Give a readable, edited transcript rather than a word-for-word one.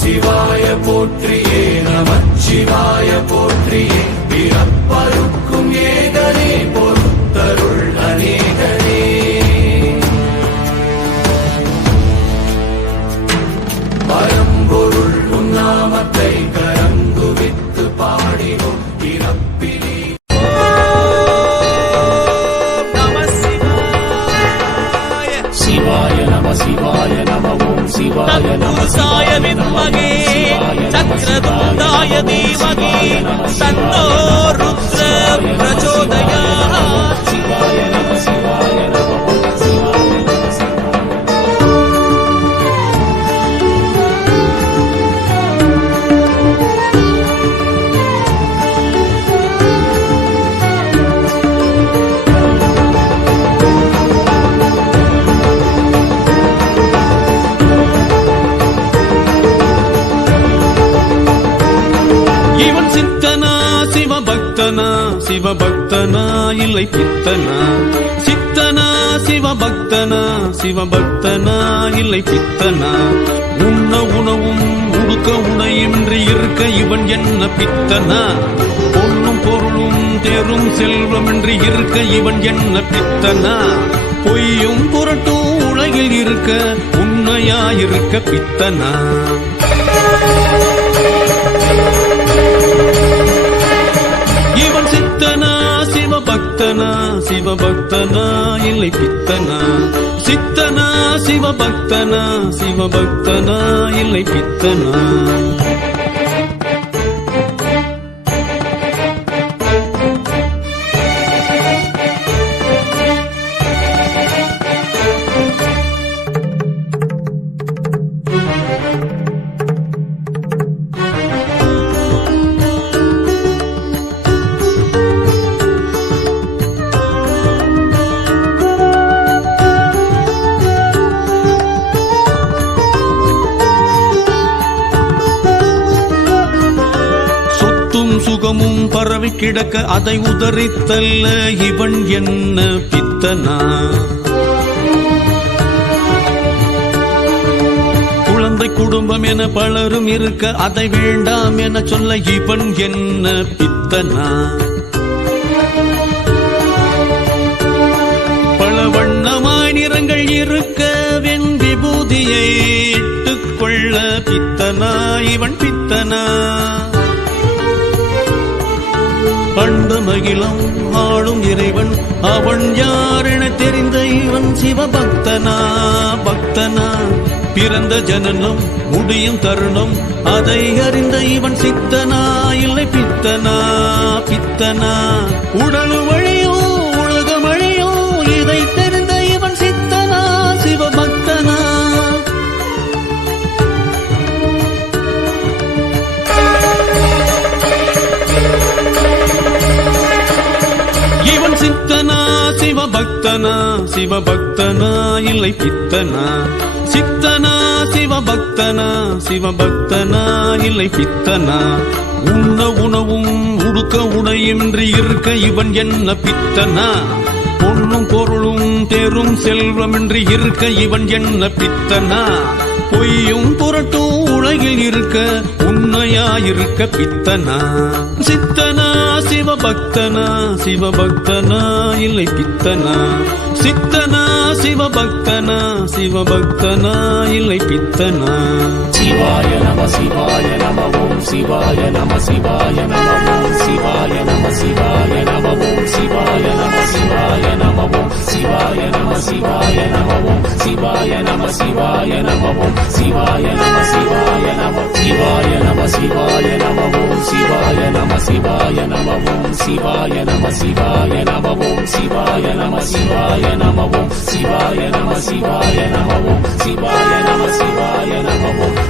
சிவாய போற்றியே நமச்சிவாய போற்றியே பிறப்பருக்கும் ஏகனே பொறுத்தருள் அநேகனே பரம்பொருள் உன்னாமத்தை கரங்குவித்து பாடினோம் பிறப்பிலே சிவாய நம ஓம் சிவாய நம சாய வித்மகே சக்ரதுண்டாய தீமகி தன்னோ ருத்ர பிரச்சோதயாத் சிவாய நம ஓம் சிவாய நம சிவபக்தனா இல்லை பித்தனா சித்தனா சிவபக்தனா சிவபக்தனா இல்லை பித்தனா உண்ண உணவும் உடுக்க உடையின்றி இருக்க இவன் என்ன பித்தனா? பொன்னும் பொருளும் தேரும் செல்வமின்றி இருக்க இவன் என்ன பித்தனா? பொய்யும் புரட்டும் உலகில் இருக்க உண்மையாயிருக்க பித்தனா? இவன் சித்தனா சிவபக்தனா? சிவபக்தனா இல்லை பித்தனா? சித்தனா சிவபக்தனா? சிவபக்தனா இல்லை பித்தனா? சுகமும் பரவி கிடக்க அதை உதறித்தல்ல இவன் என்ன பித்தனா? குழந்தை குடும்பம் என பலரும் இருக்க அதை வேண்டாம் என சொல்ல இவன் என்ன பித்தனா? பல வண்ணமாய் நிறங்கள் இருக்க வெண் விபூதியை இட்டுக்கொள்ள பித்தனா? இவன் பித்தனா? அண்டமகிலம் ஆளும் இறைவன் அவன் யார் என தெரிந்த இவன் சிவபக்தனா? பக்தனா? பிறந்த ஜனனம் முடியும் தருணம் அதை அறிந்த இவன் சித்தனா இல்லை பித்தனா? பித்தனா? உடலு வழியோ உலகம் அழியோ இதை தெரிந்த இவன் சித்தனா சிவபக்தனா? சித்தனா சிவபக்தனா? சிவபக்தனா இல்லை பித்தனா? சித்தனா சிவபக்தனா? சிவபக்தனா இல்லை பித்தனா? உண்ண உணவும் உடுக்க உடையின்றி இருக்க இவன் என்ன பித்தனா? பொன்னும் பொருளும் தேரும் செல்வமின்றி இருக்க இவன் என்ன பித்தனா? பொய்யும் புரட்டும் உலகில் இருக்க உண்மையாயிருக்க பித்தனா? சித்தனா சிவபக்தனா? சிவபக்தனா இல்லை பித்தனா? சித்தனா சிவபக்தனா? சிவபக்தனா இல்லை பித்தனா? சிவாய நம சிவாய நம ஓம் சிவாய நம சிவாய நம ஓம் சிவாய நம சிவாய நம ஓம் சிவாய நம சிவாய நம ஓம் சிவாய நம சிவாய நம ஓம் சிவாய நம சிவாய நம ஓம் சிவாய நம சிவாய நம சிவாய நம சிவாய நம ஓம் சிவாய நம சிவாய நம ஓம் சிவாய நம சிவாய நம ஓம் சிவாய நம சிவாய நம ஓம் சிவாய நம சிவாய நம ஓம் சிவாய நம சிவாய நம ஓம்